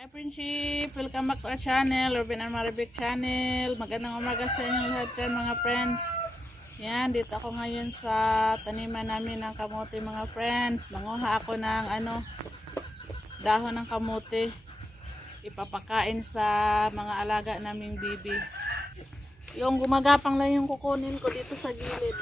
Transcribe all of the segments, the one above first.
Hi friendship! Welcome back to our channel, Urban and Maribek channel. Magandang umaga sa inyong lahat dyan mga friends. Yan, dito ako ngayon sa taniman namin ng kamote mga friends. Manguha ako ng dahon ng kamote. Ipapakain sa mga alaga naming bibi. Yung gumagapang lang yung kukunin ko dito sa gilid.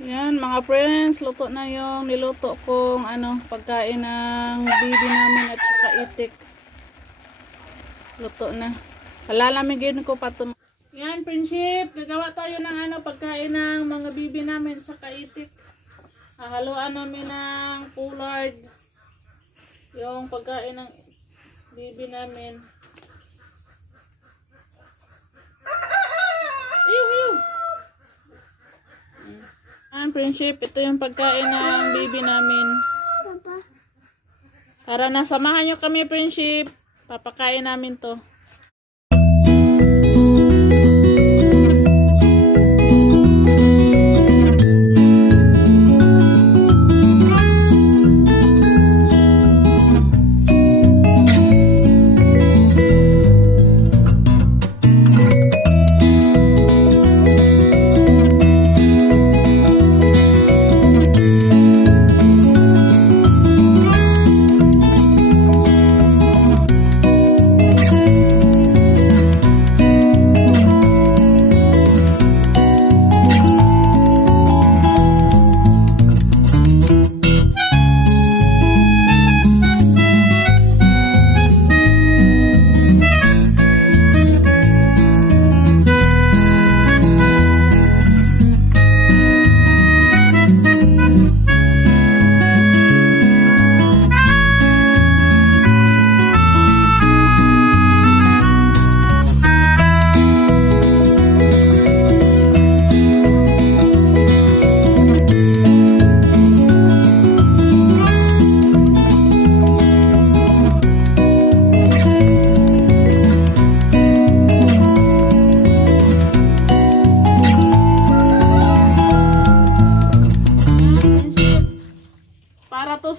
Yan mga friends, luto na yung niluto kong pagkain ng bibi namin at saka itik. Luto na. Palalamigin ko pa ito. Yan friendship, gagawa tayo ng pagkain ng mga bibi namin at saka itik. Hahaluan namin ng poulard yung pagkain ng bibi namin. Friendship, ito yung pagkain ng bibi namin. Tara na, samahan nyo kami friendship. Papakain namin to.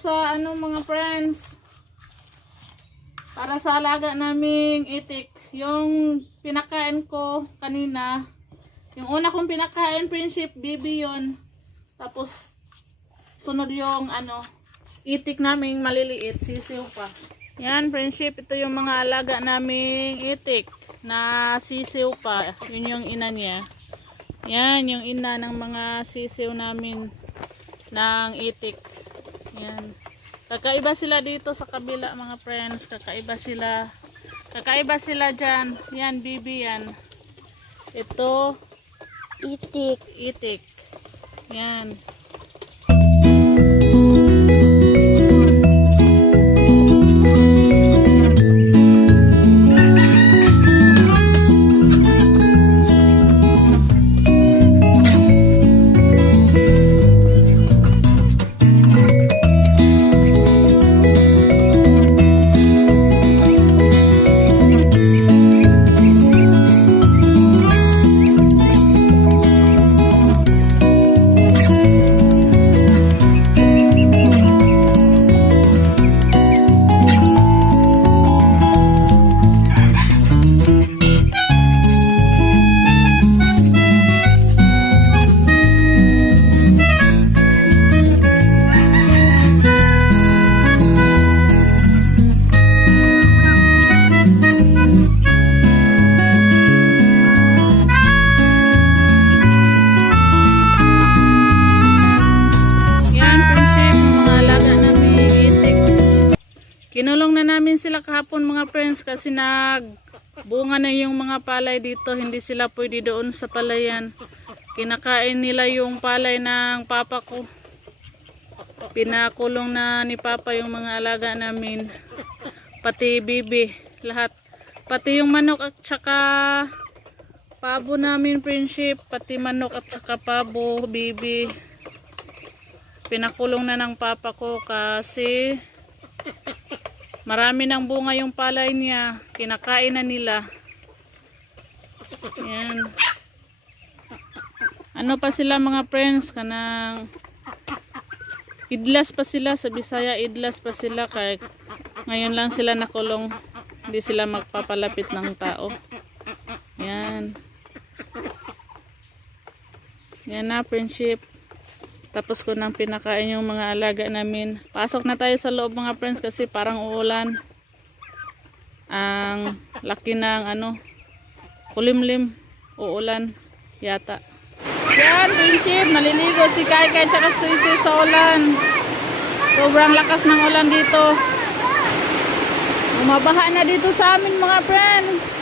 Sa mga friends, para sa alaga naming itik, yung pinakain ko kanina, yung una kong pinakain friendship, bibi yon, tapos sunod yung itik naming maliliit, sisiw pa. Yan friendship, ito yung mga alaga naming itik na sisiw pa, yun yung ina niya. Yan yung ina ng mga sisiw namin ng itik. Yan. Kakaiba sila dito sa kabila mga friends. Kakaiba sila. Kakaiba sila dyan. Yan, bibi yan. Ito. Itik. Itik. Yan. Kinulong na namin sila kahapon mga friends kasi nagbunga na yung mga palay dito. Hindi sila pwede doon sa palayan. Kinakain nila yung palay ng papa ko. Pinakulong na ni papa yung mga alaga namin. Pati bibi, lahat. Pati yung manok at saka pabo namin, friendship. Pati manok at saka pabo, bibi. Pinakulong na ng papa ko kasi marami ng bunga yung palay niya. Kinakain na nila. Yan. Ano pa sila mga friends? Kanang idlas pa sila. Sa Bisaya, idlas pa sila. Kaya ngayon lang sila nakulong. Hindi sila magpapalapit ng tao. Yan. Yan na, friendship. Tapos ko nang pinakain yung mga alaga namin. Pasok na tayo sa loob mga friends kasi parang uulan. Ang laki ng kulimlim. Uulan yata. Yan, friendship. Naliligo si Kai Kai tsaka Suisi sa ulan. Sobrang lakas ng ulan dito. Umabaha na dito sa amin mga friends.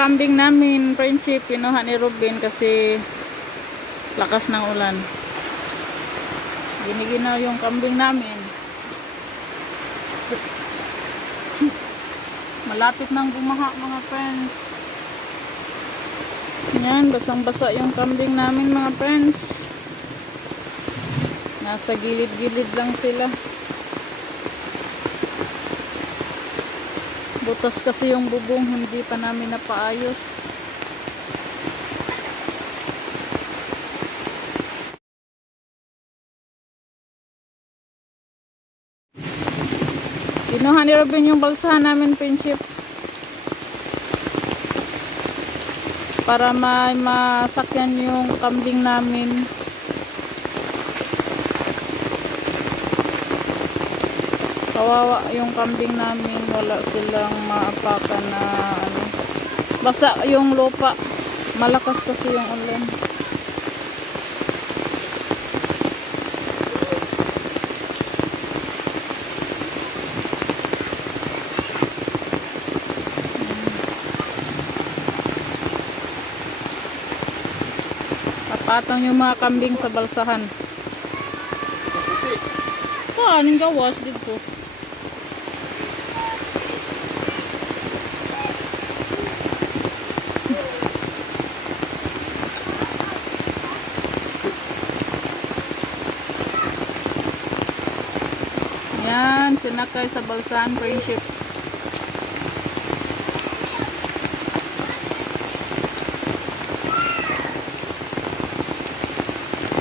Kambing namin, friendship, kinuha ni Ruben kasi lakas ng ulan. Giniginaw yung kambing namin. Malapit nang bumaha mga friends. Yan, basang-basa yung kambing namin mga friends. Nasa gilid-gilid lang sila. Butas kasi yung bubong, hindi pa namin napaayos. Kinuha ni Robin yung balsahan namin, friendship. Para masakyan yung kambing namin. Kawawa yung kambing namin, wala silang maapakan na basa yung lupa, malakas kasi yung ulan. Papatong yung mga kambing sa balsahan. Anong gawas dito? Yan, sinakay sa balsahan, friendship.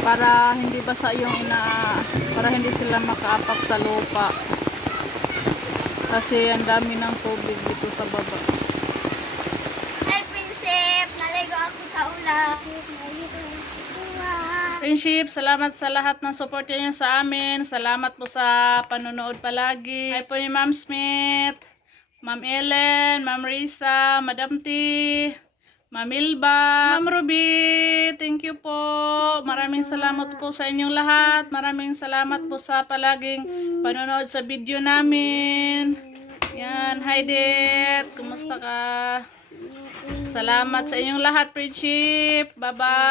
Para hindi basa yung para hindi sila makaapak sa lupa. Kasi ang dami ng tubig dito sa baba. Hi, Prinsip! Naligo ako sa ulan. Friendship, salamat sa lahat ng support niyo sa amin. Salamat po sa panonood palagi. Hi po ni Ma'am Smith, Ma'am Ellen, Ma'am Risa, Madam T, Ma'am Ilba, Ma'am Ruby. Thank you po. Maraming salamat po sa inyong lahat. Maraming salamat po sa palaging panonood sa video namin. Yan, hi Det. Kumusta ka? Salamat sa inyong lahat, friendship. Bye-bye.